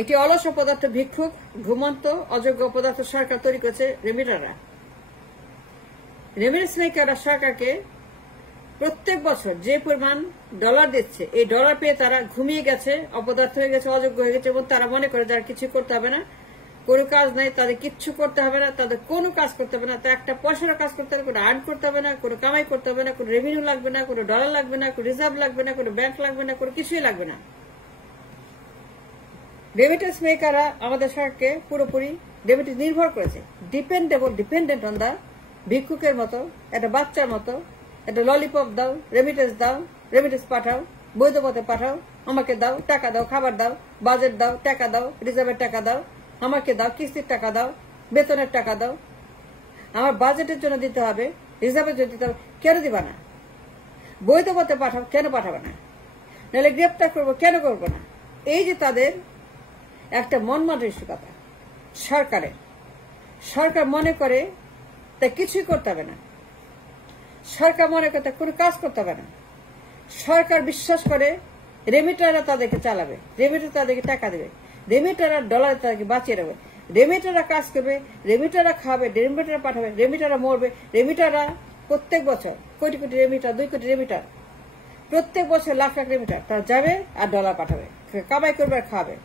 একটি অলস অপদার্থ ভিক্ষুক, ঘুমন্ত অযোগ্য অপদার্থ সরকার তৈরি করেছে রেমিটাররা। রেমিটেন্স মেকাররা সরকারকে প্রত্যেক বছর যে পরিমাণ ডলার দিচ্ছে, এই ডলার পেয়ে তারা ঘুমিয়ে গেছে, অপদার্থ হয়ে গেছে, অযোগ্য হয়ে গেছে এবং তারা মনে করে যারা কিছু করতে হবে না, কোনো কাজ নাই, তাদের কিচ্ছু করতে হবে না, তাদের কোনো কাজ করতে হবে না, তা একটা পয়সারও কাজ করতে হবে, কোনো আর্ন করতে হবে না, কোনো কামাই করতে হবে না, কোনো রেভিনিউ লাগবে না, কোনো ডলার লাগবে না, কোনো রিজার্ভ লাগবে না, কোনো ব্যাংক লাগবে না, কোনো কিছুই লাগবে না। রেমিটেন্স মেকাররা আমাদের সরকারকে পুরোপুরি রেমিটেন্স নির্ভর করেছে, ডিপেন্ডেন্ট অন দা ভিক্ষুকের মতো, একটা বাচ্চার মতো, একটা ললিপপ দাও, রেমিটেন্স পাঠাও, বৈধ পথে পাঠাও, আমাকে দাও, টাকা দাও, খাবার দাও, বাজেট দাও, টাকা দাও, রিজার্ভের টাকা দাও, আমাকে দাও, কিস্তির টাকা দাও, বেতনের টাকা দাও, আমার বাজেটের জন্য দিতে হবে, রিজার্ভের জন্য দিতে হবে, কেন দিবা না? বৈধ পথে পাঠাও, কেন পাঠাবে না? নাহলে গ্রেপ্তার করবো, কেন করবো না? এই যে তাদের একটা মন মানসিকতা সরকার মনে করে তা কিছুই করতে হবে না, সরকার মনে করে তা কোনো কাজ করতে হবে না, সরকার বিশ্বাস করে রেমিটাররা তাদেরকে চালাবে, রেমিটার তাদেরকে টাকা দেবে, রেমিটাররা ডলার তাদেরকে বাঁচিয়ে রাখবে, রেমিটাররা কাজ করবে, রেমিটাররা খাবে, রেমিটাররা পাঠাবে, রেমিটাররা মরবে, রেমিটাররা প্রত্যেক বছর কোটি কোটি রেমিটার, 2 কোটি রেমিটার, প্রত্যেক বছর লাখ লাখ রেমিটার তারা যাবে আর ডলার পাঠাবে, কামাই করবে আর খাবে।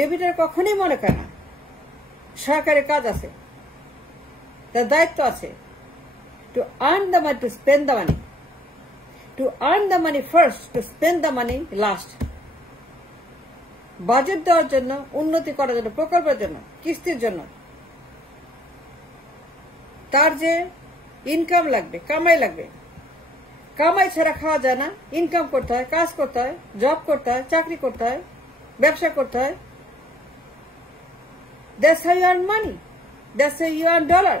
রেমিটার কখনোই মনে করে না সরকারের কাজ আছে, তার দায়িত্ব আছে to earn the money, to spend the money, to earn the money first, to spend the money last. Budget দেওয়ার জন্য, উন্নতি করার জন্য, প্রকল্পের জন্য, কিস্তির জন্য তার যে ইনকাম লাগবে, কামাই লাগবে, কামাই ছাড়া খাওয়া যায় না, ইনকাম করতে হয়, কাজ করতে হয়, জব করতে হয়, চাকরি করতে হয়, ব্যবসা করতে হয়। That's how you earn money, that's how you earn dollar.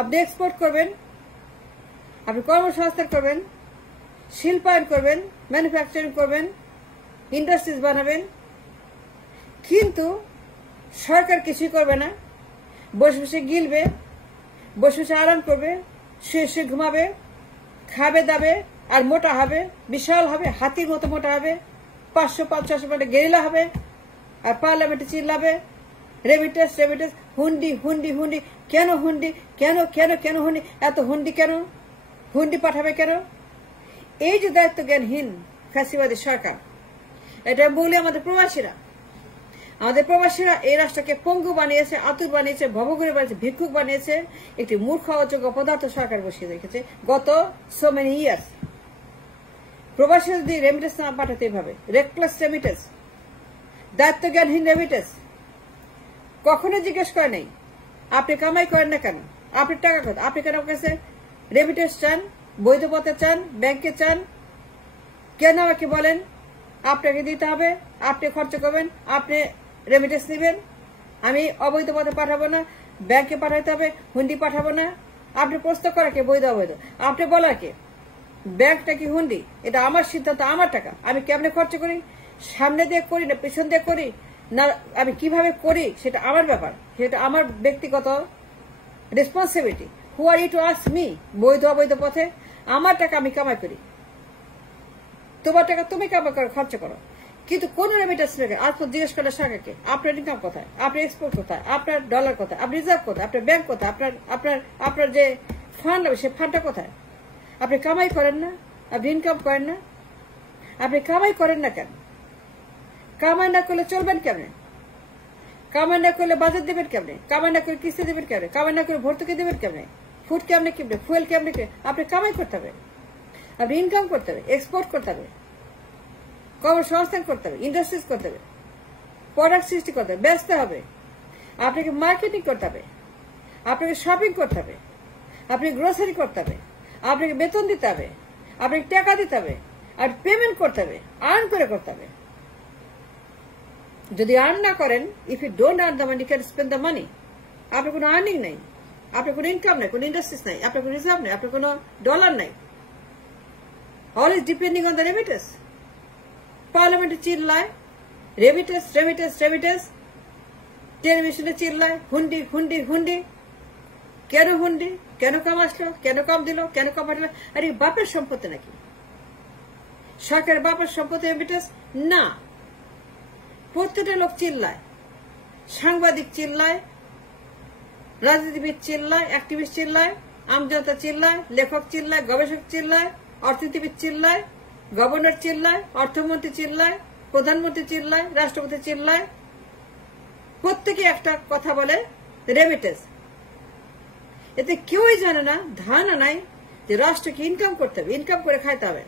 আপনি এক্সপোর্ট করবেন, আপনি কর্মসংস্থান করবেন, শিল্পায়ন করবেন, ম্যানুফ্যাকচারিং করবেন, ইন্ডাস্ট্রিজ বানাবেন, কিন্তু সরকার কিছুই করবে না, বসে বসে গিলবে, বসে বসে আরাম করবে, শুয়ে শুয়ে ঘুমাবে, খাবে দাবে আর মোটা হবে, বিশাল হবে, হাতির মতো মোটা হবে, 500-500 মানে গেরিলা হবে, আর পার্লামেন্টে চিল্লাবে রেমিটেন্স, হুন্ডি হুন্ডি হুন্ডি। কেন হুন্ডি? কেন কেন কেন হুন্ডি? এত হুন্ডি কেন? হুন্ডি পাঠাবে কেন? এই যে দায়িত্ব জ্ঞানহীন ফ্যাসিবাদী সরকার, এটা বলি আমাদের প্রবাসীরা এই রাষ্ট্রকে পঙ্গু বানিয়েছে, আতুর বানিয়েছে, ভবঘুরে বানিয়েছে, ভিক্ষুক বানিয়েছে, একটি মূর্খ অযোগ্য পদার্থ সরকার বসিয়ে রেখেছে গত সো মেনি ইয়ার্স। প্রবাসী যদি রেমিটেন্স না পাঠাতে এইভাবে, রেকলেস রেমিটেন্স, দায়িত্ব জ্ঞানহীন রেমিটেন্স, কখনো জিজ্ঞেস করে নেই আপনি কামাই করেন না কেন, আপনি টাকা কত, আপনি কেন কাছে রেমিটেন্স চান, বৈধ পথে চান, ব্যাংকে চান, কেন আমাকে বলেন আপনাকে দিতে হবে, আপনি খরচ করবেন, আপনি রেমিটেন্স নেবেন, আমি অবৈধ পথে পাঠাবো না, ব্যাংকে পাঠাতে হবে, হুন্ডি পাঠাবো না। আপনি প্রশ্ন করা কে বৈধ অবৈধ? আপনি বলা কে ব্যাংকটা কি হুন্ডি? এটা আমার সিদ্ধান্ত, আমার টাকা, আমি কেমনে খরচ করি, সামনে দিয়ে করি না পিছন দিয়ে করি না, আমি কিভাবে করি সেটা আমার ব্যাপার, সেটা আমার ব্যক্তিগত responsibility. Who are you to ask me? বৈধ অবৈধ পথে আমার টাকা আমি কামাই করি, তোমার টাকা তুমি কামাই করো, খরচ করো, কিন্তু কোন রেমিটেন্স মেকার আজ তো জিজ্ঞেস করলে সরকারকে আপনার ইনকাম কোথায়, আপনার এক্সপোর্ট কোথায়, আপনার ডলার কোথায়, আপনার রিজার্ভ কোথায়, আপনার ব্যাংক কোথায়, আপনার যে ফান্ড হবে সে ফান্ডটা কোথায়? আপনি কামাই করেন না, আপনি ইনকাম করেন না, আপনি কামাই করেন না কেন? কামাই না করলে চলবেন কেমনে? কামাই না করলে বাজেট দেবেন কেমনে? কামাই না করে কিস্তি দেবেন কেমনে? কামাই না করে ভর্তুকি দেবেন কেমনে? ফুড কেমনে কিনবে, ফুয়েল কেমনে কিনবে? আপনি কামাই করতে হবে, আপনি ইনকাম করতে হবে, এক্সপোর্ট করতে হবে, কর্মসংস্থান করতে হবে, ইন্ডাস্ট্রিজ করতে হবে, প্রোডাক্ট সৃষ্টি করতে হবে, বেচতে হবে, আপনাকে মার্কেটিং করতে হবে, আপনাকে শপিং করতে হবে, আপনি গ্রোসারি করতে হবে, আপনাকে বেতন দিতে হবে, আপনাকে টাকা দিতে হবে, আর পেমেন্ট করতে হবে, আর্ন করে করতে হবে। যদি আর্ন না করেন, if you don't earn the money, can spend the money, আপনার কোনো আর্নিং নাই, আপনার কোনো ইনকাম নাই, কোনো ইন্ডাস্ট্রিজ নাই, আপনার কোনো রিজার্ভ নাই, আপনার কোনো ডলার নাই, all is depending on the remittance. পার্লামেন্টে চিল্লায় রেমিটেন্স রেমিটেন্স রেমিটেন্স, টেলিভিশনে চিল্লায় হুন্ডি হুন্ডি হুন্ডি। কেন হুন্ডি? কেন কম আসলো, কেন কম দিল, কেন কম পাঠালো? আরে বাপের সম্পত্তি নাকি? সরকারের বাপের সম্পত্তি রেমিটেন্স না, প্রত্যেকটা লোক চিল্লায়, সাংবাদিক চিল্লায়, রাজনীতিবিদ চিল্লায়, অ্যাক্টিভিস্ট চিল্লায়, আমজনতা চিল্লায়, লেখক চিল্লায়, গবেষক চিল্লায়, অর্থনীতিবিদ চিল্লায়, গভর্নর চিল্লায়, অর্থমন্ত্রী চিল্লায়, প্রধানমন্ত্রী চিল্লায়, রাষ্ট্রপতি চিল্লায়। প্রত্যেকে একটা কথা বলে, রেমিটেন্স। এতে কেউই জানে না, ধারণা নাই যে রাষ্ট্রকে ইনকাম করতে হবে, ইনকাম করে খাইতে হবে,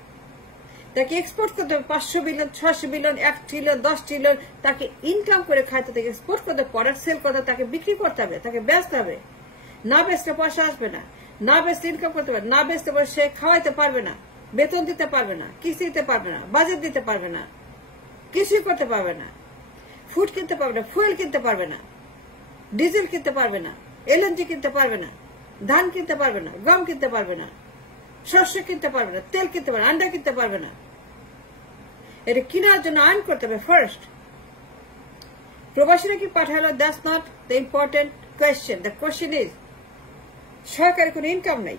তাকে এক্সপোর্ট করতে হবে। 500 বিলিয়ন, 600 বিলিয়ন, 1 ট্রিলিয়ন, 10 ট্রিলিয়ন তাকে ইনকাম করে খাইতে হবে, এক্সপোর্ট করতে, প্রোডাক্ট সেল করতে, তাকে বিক্রি করতে হবে, তাকে বেচতে হবে। না বেচলে পয়সা আসবে না, না বেচলে ইনকাম করতে পারবে না, বেচতে পারবে সে খাওয়াইতে পারবে না, বেতন দিতে পারবে না, কিস্তি দিতে পারবে না, বাজেট দিতে পারবে না, কিছুই করতে পারবে না, ফুড কিনতে পারবে না, ফুয়েল কিনতে পারবে না, ডিজেল কিনতে পারবে না, এলএনজি কিনতে পারবে না, ধান কিনতে পারবে না, গম কিনতে পারবে না, শস্য কিনতে পারবে না, তেল কিনতে পারবে না, আন্ডা কিনতে পারবে না। এটা কেনার জন্য আইন করতে হবে ফার্স্ট। প্রবাসীরা কি পাঠালো? That's not the important question. The question is, সরকারের কোনো ইনকাম নাই,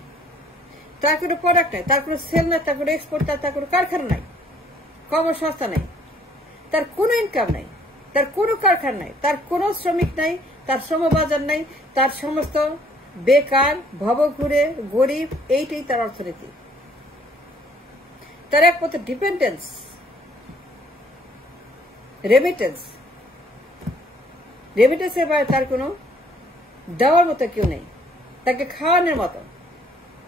তার কোনো প্রোডাক্ট নাই, তার কোনো সেল নাই, তার কোনো এক্সপোর্ট নাই, তার কোনো কারখানা নাই, কর্মসংস্থা নাই, তার কোনো ইনকাম নাই, তার কোনো কারখানা নাই, তার কোনো শ্রমিক নাই, তার শ্রমবাজার নাই, তার সমস্ত বেকার, ভবঘুরে, গরিব, এইটাই তার অর্থনীতি। তার একমাত্র ডিপেন্ডেন্স রেমিটেন্স। রেমিটেন্সের বাইরে তার কোনো দেওয়ার মতো কেউ নেই, তাকে খাওয়ানোর মতো,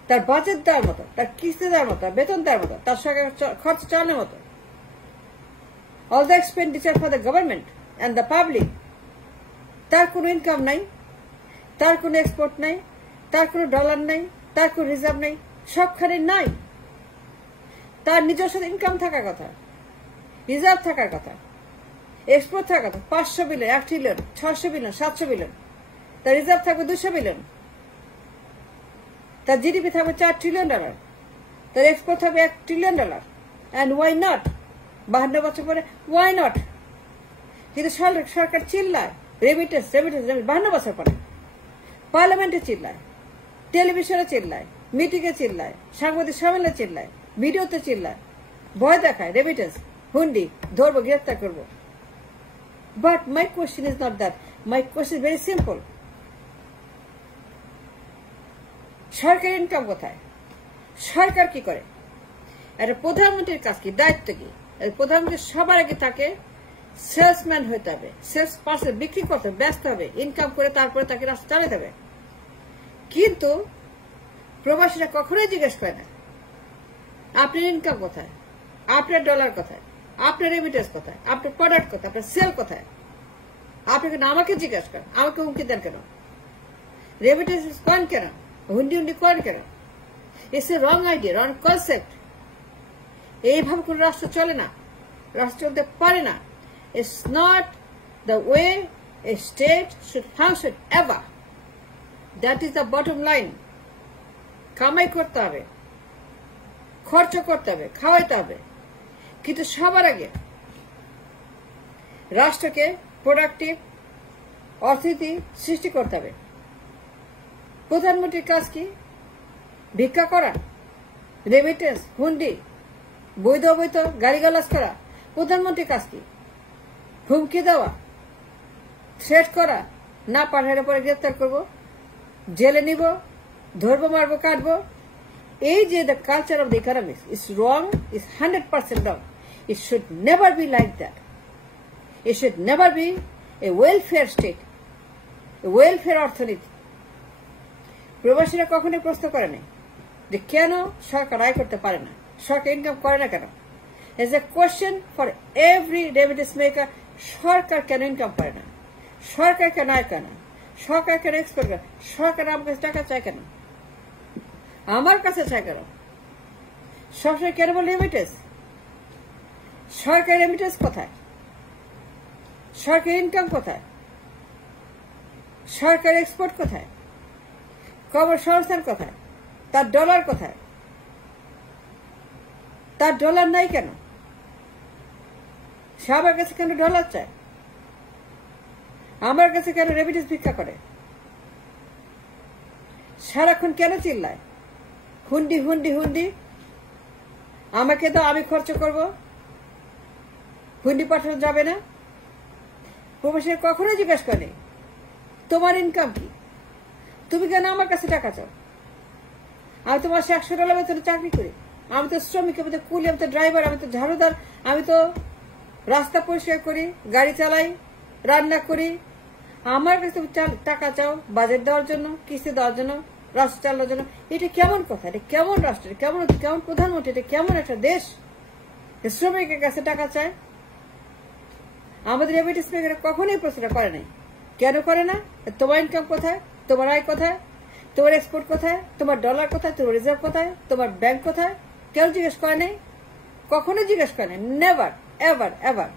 তার বাজেট দেওয়ার মতো, তার কিস্তি দেওয়ার মতো, বেতন দেওয়ার মতো, তার সরকার খরচ চালানোর মতো। All the expenditure for the government and the public. তার কোনো ইনকাম নাই, তার কোনো এক্সপোর্ট নাই, তার কোনো ডলার নাই, তার কোনো রিজার্ভ নাই, সবখানে নাই। তার নিজস্ব ইনকাম থাকার কথা, রিজার্ভ থাকার কথা, এক্সপোর্ট থাকার কথা। 500 বিলিয়ন, 1 ট্রিলিয়ন, 600 বিলিয়ন, 700 বিলিয়ন, তার রিজার্ভ থাকবে 200 বিলিয়ন, তার জিডিপি থাকবে $4 ট্রিলিয়ন, তার এক্সপোর্ট থাকবে $1 ট্রিলিয়ন। And why not? 52 বছর পরে ওয়াই নট? কিন্তু সরকার চিল্লায় রেমিটেন্স, রেমিটেন্স, 52 বছর পরে পার্লামেন্টে চিল্লায়, টেলিভিশনে চিল্লায়, মিটিংয়ে চিল্লায়, সাংবাদিক সম্মেলনে চিল্লায়, ভিডিওতে চিল্লায়, ভয় দেখায়, রেমিটেন্স, হুন্ডি, ধরবো, গ্রেফতার করবো। But my question is not that. My question is very simple. Sarkar income কোথায়? সরকার কি করে? একটা প্রধানমন্ত্রীর কাজ কি, দায়িত্ব কি? প্রধানমন্ত্রী সবার আগে তাকে সেলসম্যান হইতে হবে, সেলস পার্সন, বিক্রি করতে হবে, ব্যস্ত হবে, ইনকাম করে তারপরে তাকে রাস্তা চালাতে হবে। কিন্তু প্রবাসীরা কখনোই জিজ্ঞেস করে না আপনার ইনকাম কোথায়, আপনার ডলার কোথায়, আপনার রেমিটেন্স কোথায়, আপনার প্রোডাক্ট কোথায়, আপনার সেল কোথায়। আপনাকে না আমাকে জিজ্ঞেস করেন, আমাকে হুমকি দেন কেন, রেমিটেন্স করেন কেন, হুন্ডি হুন্ডি করেন কেন? It's a wrong idea, wrong concept. এইভাবে কোন রাষ্ট্র চলে না, রাষ্ট্র চলতে পারে না। It's not the way a state should function ever. That is the bottom line. কামাই করতে হবে, খরচ করতে হবে, খাওয়াইতে হবে, কিন্তু সবার আগে রাষ্ট্রকে প্রোডাক্টিভ অর্থনীতি সৃষ্টি করতে হবে। প্রধানমন্ত্রীর কাজ কি? ভিক্ষা করা, রেমিটেন্স, হুন্ডি, বৈধ অবৈধ গালিগালাজ করা। প্রধানমন্ত্রীর কাজ কি? হুমকি দেওয়া, থ্রেট করা, না পাঠানোর পরে গ্রেফতার করব, জেলে নিব, ধরবো, মারবো, কাটবো। এই যে the culture of the economics is wrong, is 100% wrong. It should never be like that. It should never be a welfare state, a welfare অর্থনীতি। প্রবাসীরা কখনোই প্রশ্ন করে নাই যে কেন সরকার আয় করতে পারে না, সরকার ইনকাম করে না কেন। It's a question for every remittance maker. সরকার কেন ইনকাম করে না, সরকার কেন আয় করে না, সরকার কেন এক্সপোর্ট করে, সরকার আমার কাছে টাকা চায় কেন, আমার কাছে চায় কেন, সবসময় কেন বলে রেমিটেন্স। সরকার রেমিটেন্স কোথায়, সরকার ইনকাম কোথায়, সরকার এক্সপোর্ট কোথায়, কর্মসংস্থান কোথায়, তার ডলার কোথায়? তার ডলার নাই কেন? সবার কাছে কেন ডলার চায়? আমার কাছে কেন রেমিটেন্স ভিক্ষা করে? সারাক্ষণ কেন চিল্লায় হুন্ডি হুন্ডি হুন্ডি? আমাকে দাও, আমি খরচ করব, হুন্ডি পাঠানো যাবে না। প্রবাসীরা কখনো জিজ্ঞাসা করে তোমার ইনকাম কি, তুমি কেন আমার কাছে টাকা চাও? আমি তো মাসে $100 বেতনে চাকরি করি, আমি তো শ্রমিক, আমি তো কুলি, আমি তো ড্রাইভার, আমি তো ঝাড়ুদার, আমি তো রাস্তা পরিষ্কার করি, গাড়ি চালাই, রান্না করি। আমার কাছে তুমি টাকা চাও বাজেট দেওয়ার জন্য, কিস্তি দেওয়ার জন্য, রাষ্ট্র চালানোর জন্য? এটা কেমন কথা? এটা কেমন রাষ্ট্র? কেমন কেমন প্রধানমন্ত্রী? এটা কেমন একটা দেশ শ্রমিকের কাছে টাকা চায়? আমাদের এডভার্টাইজমেন্ট কখনোই প্রশ্নটা করে নাই। কেন করে না? তোমার ইনকাম কোথায়, তোমার আয় কোথায়, তোমার এক্সপোর্ট কোথায়, তোমার ডলার কোথায়, তোমার রিজার্ভ কোথায়, তোমার ব্যাংক কোথায়? কেউ জিজ্ঞেস করে নাই, কখনো জিজ্ঞেস করে নাই। Never, ever, ever.